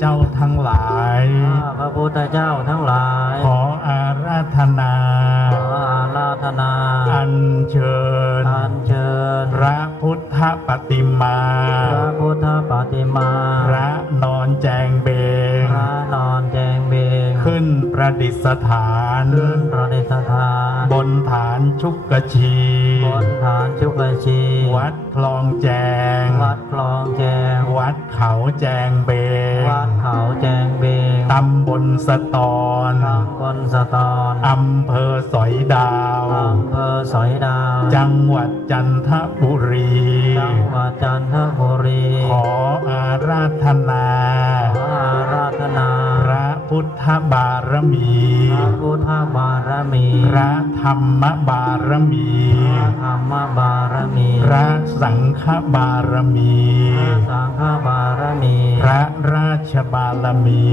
เจ้าทั้งหลาย ข้าพระพุทธเจ้าทั้งหลาย ขออาราธนา ขออาราธนา อัญเชิญ อัญเชิญ พระพุทธปฏิมา พระพุทธปฏิมา พระนอนแจงเบง พระนอนแจงเบง ขึ้นประดิษฐาน ขึ้นประดิษฐานบนฐานชุกกชี บนฐานชุกชี วัดคลองแจง วัดคลองแจง วัดเขาแจงเบงวัดเขาแจงเบงตำบลสตอนตำบลสตอนอำเภอสอยดาวอำเภอสอยดาว จังหวัดจันทบุรี จังหวัดจันทบุรี ขออาราธนา ขออาราธนา พระพุทธบารมี มีพระธรรมบารมีพระธรรมบารมี พระสังฆบารมีพระสังฆบารมี พระราชบารมี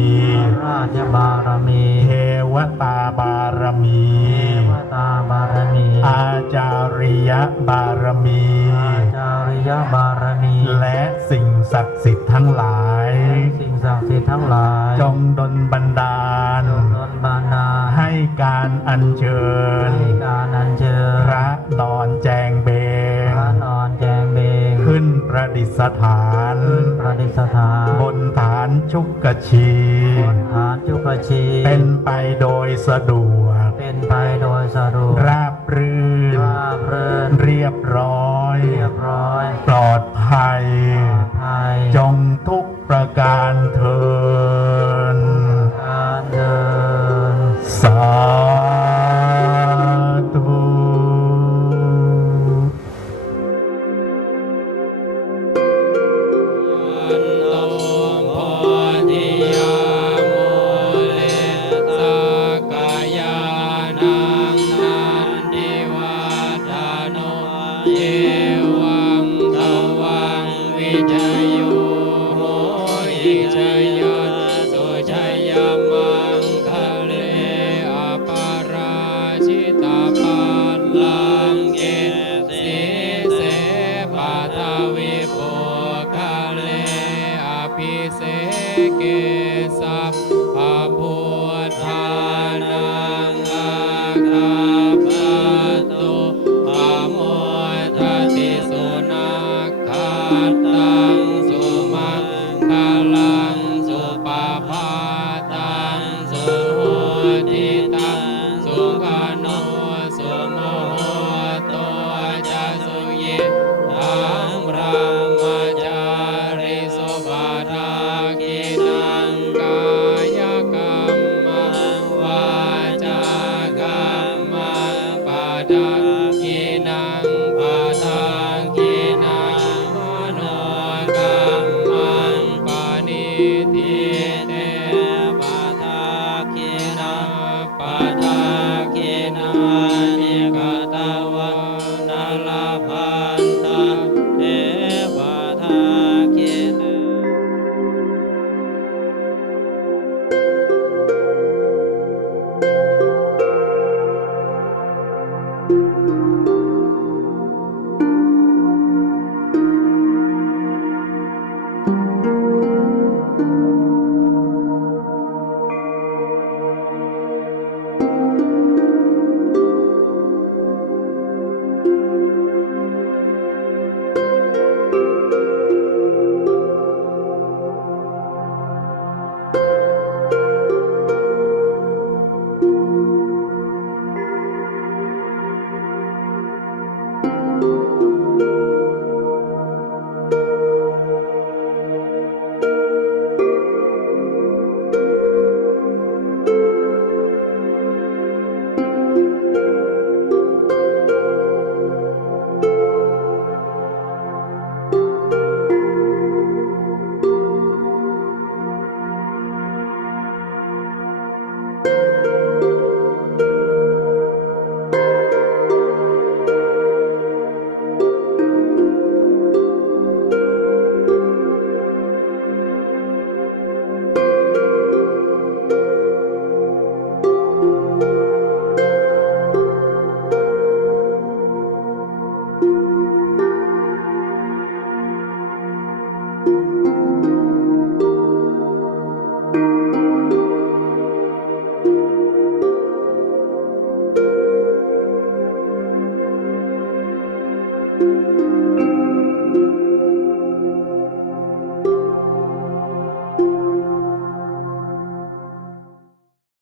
พระราชบารมี เทวตาบารมีเทวตาบารมี อาจาริยบารมีอาจาริยบารมี และสิ่งศักดิ์สิทธิ์ทั้งหลาย สิ่งศักดิ์สิทธิ์ทั้งหลาย จงดลบันดาล การอัญเชิญ ให้การอัญเชิญพระนอนแจงเบง พระนอนแจงเบงขึ้นประดิษฐาน ขึ้นประดิษฐานบนฐานชุกกชี บนฐานจุกชีเป็นไปโดยสะดวก เป็นไปโดยสะดวกราบรื่นราบรื่นเรียบร้อย เรียบร้อยปล เสเกสัพพะพุทธานังอาคาปตุอโมทติสุนัขขัตตั